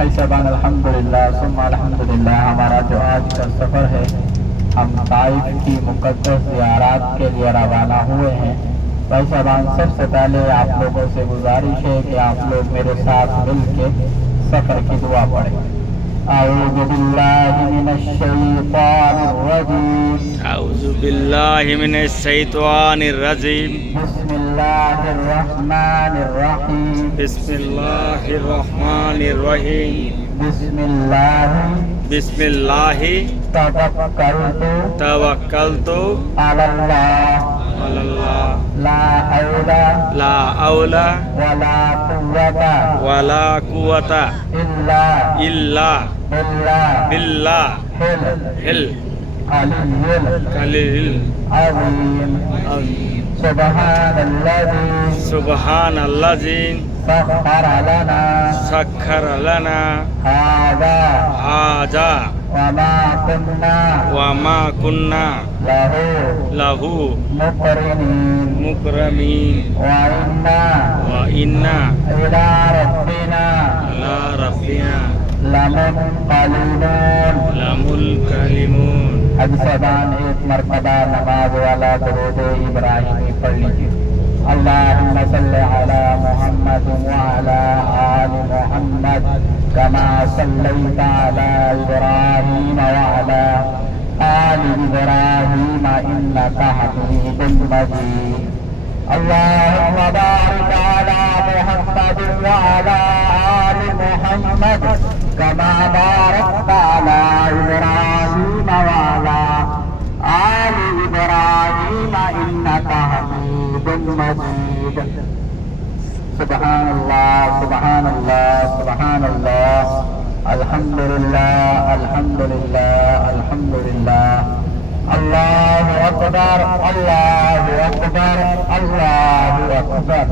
भाई साहबान अल्हम्दुलिल्लाह सुम्मा अल्हम्दुलिल्लाह, हमारा जो आज का सफ़र है, हम ताइफ की मुक़द्दस ज़ियारत के लिए रवाना हुए हैं। भाई साहबान, सबसे पहले आप लोगों से गुजारिश है कि आप लोग मेरे साथ मिल के सफ़र की दुआ पढ़ें। अऊज़ु बिल्लाहि मिनश शैतानिर रजीम। आऊज़ु बिल्लाहि मिनश शैतानिर रजीम। बिस्मिल्लाहिर रहमानिर रहीम। बिस्मिल्लाहिर रहमानिर रहीम। बिस्मिल्लाहि तवक्कलतु अलल्लाह ला औला वला कुव्वता वला कुव्वता इल्ला बिल्लाह हिल कलील अज़ीम। सुबहानल्लाज़ी सख्खर लना हाज़ा वमा कुन्ना लहू मुकरमीन व इन्ना इला रब्बिना लमुनक़लिबून। हज साहबान, एक मरतबा नमाज वाला दुरूद इब्राहिमी पढ़ लीजिए। अल्लाहुम्मा सल्लि अला मुहम्मद व अला आलि मुहम्मद कमा सल्लैता अला इब्राहीम व अला आलि इब्राहीम इन्नका हमीदुम मजीद। अल्लाहुम्मा बारिक अला मुहम्मद व अला आलि मुहम्मद कमा बारकता अला इब्राहीम व अला आलि इब्राहीम इन्नका हमीदुम मजीद। सुबहानल्लाह सुबहानल्लाह सुबहानल्लाह, अल्हम्दुलिल्लाह अल्हम्दुलिल्लाह अल्हम्दुलिल्लाह। अल्लाहु अकबर अल्लाहु अकबर अल्लाहु अकबर।